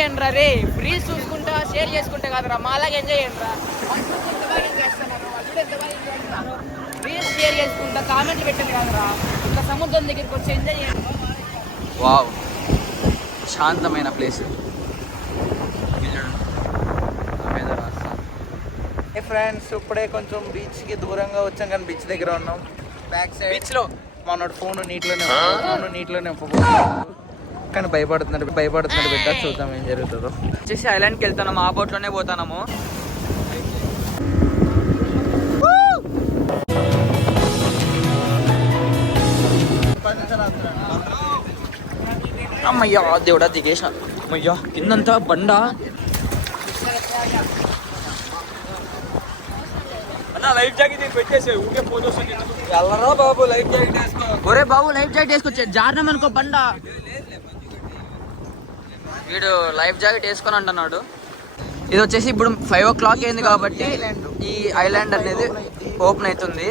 చేయండి రా రే. రీల్స్ చూసుకుంటా షేర్ చేసుకుంటే కాదురా, మా అలాగే ఎంజాయ్ చేయండి రా. రీల్స్ షేర్ చేసుకుంటా కామెంట్లు పెట్టండి కాదురా, ఇంకా సముద్రం దగ్గరికి వచ్చి ఎంజాయ్ చేయండి. Wow, శాంతమైన place. ఫ్రెండ్స్ ఇప్పుడే కొంచెం బీచ్కి దూరంగా వచ్చాం, కానీ బీచ్ దగ్గర ఉన్నాం. బ్యాక్ సైడ్ బీచ్లో మనోడు ఫోన్ నీటిలోనే కానీ భయపడుతున్నాడు బిడ్డ. చూద్దాం ఏం జరుగుతుందో. వచ్చేసి ఐలాండ్కి వెళ్తున్నాము, ఆ బోట్లోనే పోతున్నాము. అమ్మయ్యా దేవుడా దిగేసిన. అమ్మయ్యా కిందంతా బండ. లైఫ్ జాకెట్ పెట్టేసే ఊకే ఫోటోస్ వెళ్ళరా బాబు. లైఫ్ జాకెట్ వేసుకో. ఒరే బాబు లైఫ్ జాకెట్ వేసుకొచ్చే జారణం అనుకో బండ. వీడు లైఫ్ జాకెట్ వేసుకొని అంటున్నాడు. ఇది వచ్చేసి ఇప్పుడు 5 o'clock అయింది కాబట్టి ఈ ఐలాండ్ అనేది ఓపెన్ అవుతుంది.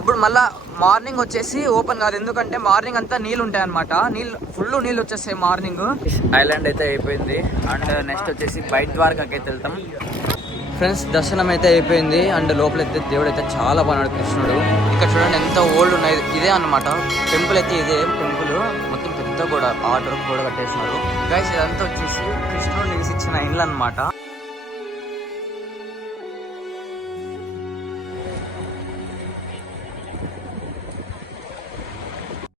అప్పుడు మళ్ళా మార్నింగ్ వచ్చేసి ఓపెన్ కాదు, ఎందుకంటే మార్నింగ్ అంతా నీళ్ళు ఉంటాయి అనమాట. ఫుల్ నీళ్ళు వచ్చేస్తాయి మార్నింగ్. ఐలాండ్ అయితే అయిపోయింది. అండ్ నెక్స్ట్ వచ్చేసి బయట ద్వారకాకి అయితే వెళ్తాం. ఫ్రెండ్స్ దర్శనం అయితే అయిపోయింది. అండ్ లోపలైతే దేవుడు అయితే చాలా బాగున్నాడు కృష్ణుడు. ఇక్కడ చూడండి ఎంత ఓల్డ్ ఉన్నాయి. ఇదే అనమాట టెంపుల్ అయితే, ఇదే టెంపుల్ మొత్తం పెద్ద కూడా ఆర్డర్ కూడా కట్టేస్తున్నారు. గైస్ ఇదంతా వచ్చేసి కృష్ణుడు నివసించిన ఇండ్లు అనమాట.